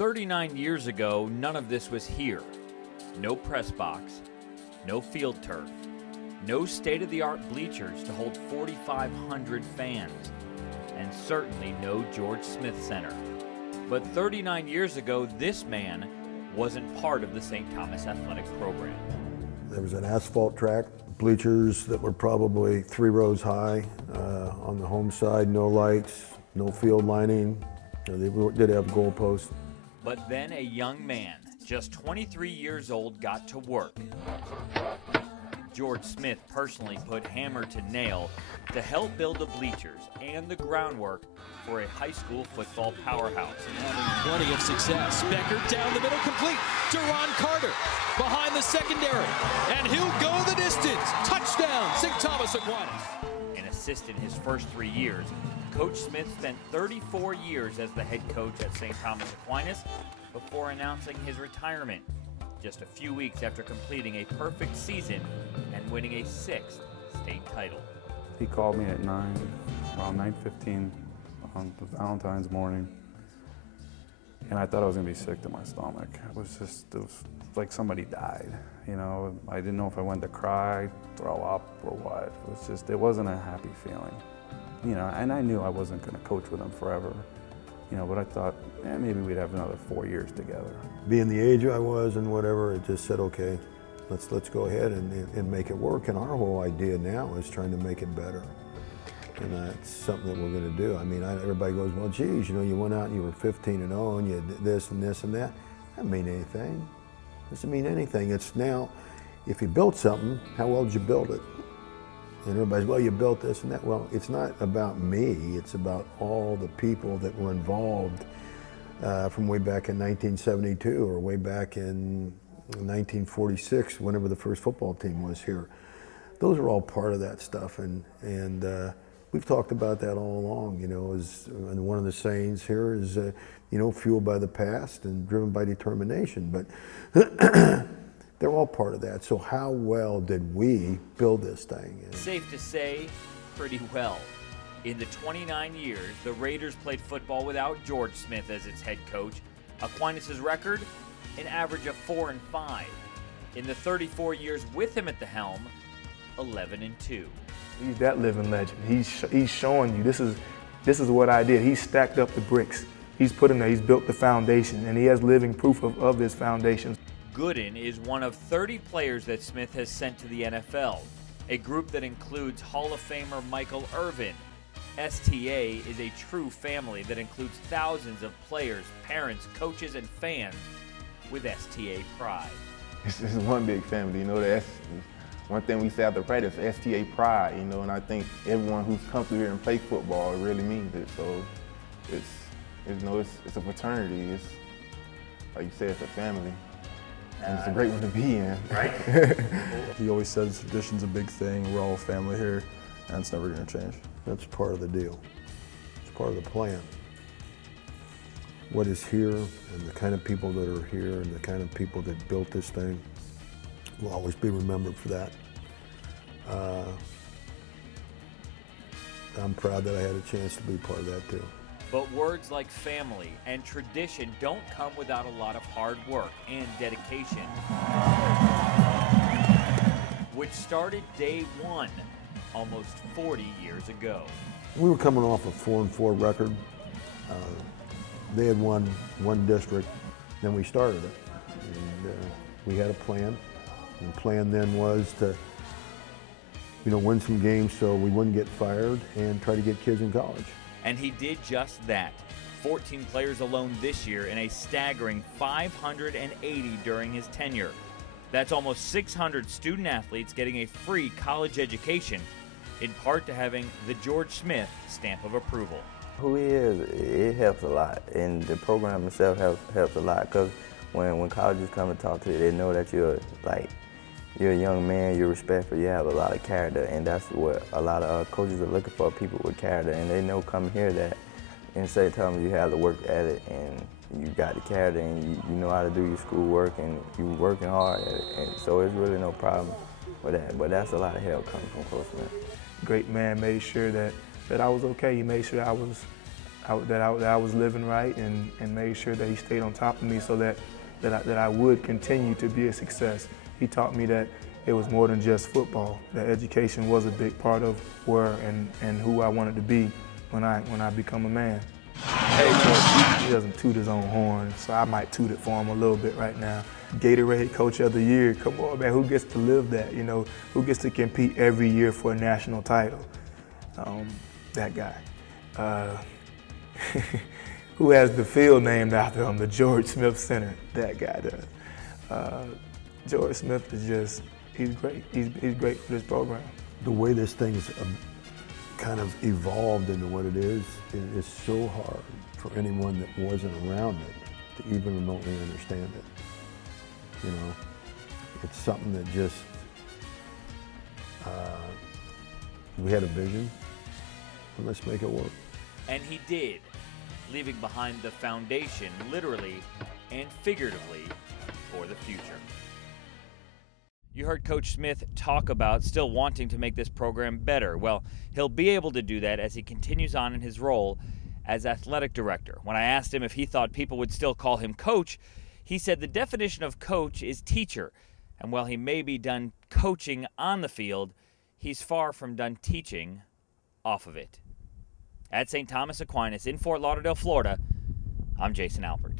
39 years ago, none of this was here. No press box, no field turf, no state-of-the-art bleachers to hold 4,500 fans, and certainly no George Smith Center. But 39 years ago, this man wasn't part of the St. Thomas athletic program. There was an asphalt track, bleachers that were probably 3 rows high on the home side, no lights, no field lining. They did have goalposts. But then a young man, just 23 years old, got to work. George Smith personally put hammer to nail to help build the bleachers and the groundwork for a high school football powerhouse. Having plenty of success. Becker down the middle, complete to Ron Carter behind the secondary, and he'll go the distance. Touchdown, St. Thomas Aquinas. An assistant his first 3 years, Coach Smith spent 34 years as the head coach at St. Thomas Aquinas before announcing his retirement just a few weeks after completing a perfect season and winning a 6th state title. He called me at around 9:15 on Valentine's morning, and I thought I was gonna be sick to my stomach. It was like somebody died, you know. I didn't know if I wanted to cry, throw up, or what. It wasn't a happy feeling, you know, and I knew I wasn't gonna coach with him forever, you know, but I thought, maybe we'd have another 4 years together. Being the age I was and whatever, it just said, okay, let's go ahead and make it work. And our whole idea now is trying to make it better. And that's something that we're going to do. I mean, everybody goes, well, geez, you know, you went out and you were 15-0 and you did this and this and that. That doesn't mean anything. Doesn't mean anything. It's now, if you built something, how well did you build it? And everybody's, well, you built this and that. Well, it's not about me. It's about all the people that were involved from way back in 1972 or way back in 1946, whenever the first football team was here. Those are all part of that stuff, and we've talked about that all along. You know, and one of the sayings here is, you know, fueled by the past and driven by determination. But they're all part of that. So how well did we build this thing? Safe to say, pretty well. In the 29 years the Raiders played football without George Smith as its head coach, Aquinas' record, an average of 4-5. In the 34 years with him at the helm, 11-2. He's that living legend. He's showing you this is what I did. He's stacked up the bricks. He's put them there. He's built the foundation, and he has living proof of this foundation. Gooden is one of 30 players that Smith has sent to the NFL, a group that includes Hall of Famer Michael Irvin. STA is a true family that includes thousands of players, parents, coaches, and fans with STA pride. It's one big family, you know. That's one thing we say after practice, STA pride, you know, and I think everyone who's come through here and play football really means it. So it's a fraternity. It's, like you said, it's a family. And it's a great one to be in. Right? He always says tradition's a big thing. We're all family here, and it's never going to change. That's part of the deal. It's part of the plan. What is here and the kind of people that are here and the kind of people that built this thing will always be remembered for that. I'm proud that I had a chance to be part of that too. But words like family and tradition don't come without a lot of hard work and dedication, which started day one, almost 40 years ago. We were coming off a 4-4 record. They had won one district, then we started it. And we had a plan. And the plan then was to, you know, win some games so we wouldn't get fired and try to get kids in college. And he did just that. 14 players alone this year and a staggering 580 during his tenure. That's almost 600 student athletes getting a free college education, in part to having the George Smith stamp of approval. Who he is, it helps a lot, and the program itself helps a lot, because when colleges come and talk to you, they know that you're a young man, you're respectful, you have a lot of character, and that's what a lot of coaches are looking for, people with character, and they know coming here that in St. Thomas you have to work at it, and you got the character, and you know how to do your schoolwork, and you're working hard at it, and so it's really no problem with that, but that's a lot of help coming from Coach Smith. Great man, made sure that I was okay. He made sure I that I was living right, and made sure that he stayed on top of me so that I would continue to be a success. He taught me that it was more than just football, that education was a big part of where and who I wanted to be when I become a man. He doesn't toot his own horn, so I might toot it for him a little bit right now. Gatorade Coach of the Year, come on, man, who gets to live that, you know? Who gets to compete every year for a national title? That guy. Who has the field named after him, the George Smith Center? That guy does. George Smith is just, he's great. He's great for this program. The way this thing's kind of evolved into what it is so hard for anyone that wasn't around it to even remotely understand it. You know, it's something that just, we had a vision, and let's make it work. And he did, leaving behind the foundation, literally and figuratively, for the future. You heard Coach Smith talk about still wanting to make this program better. Well, he'll be able to do that as he continues on in his role as athletic director. When I asked him if he thought people would still call him coach, he said the definition of coach is teacher. And while he may be done coaching on the field, he's far from done teaching off of it. At St. Thomas Aquinas in Fort Lauderdale, Florida, I'm Jason Alpert.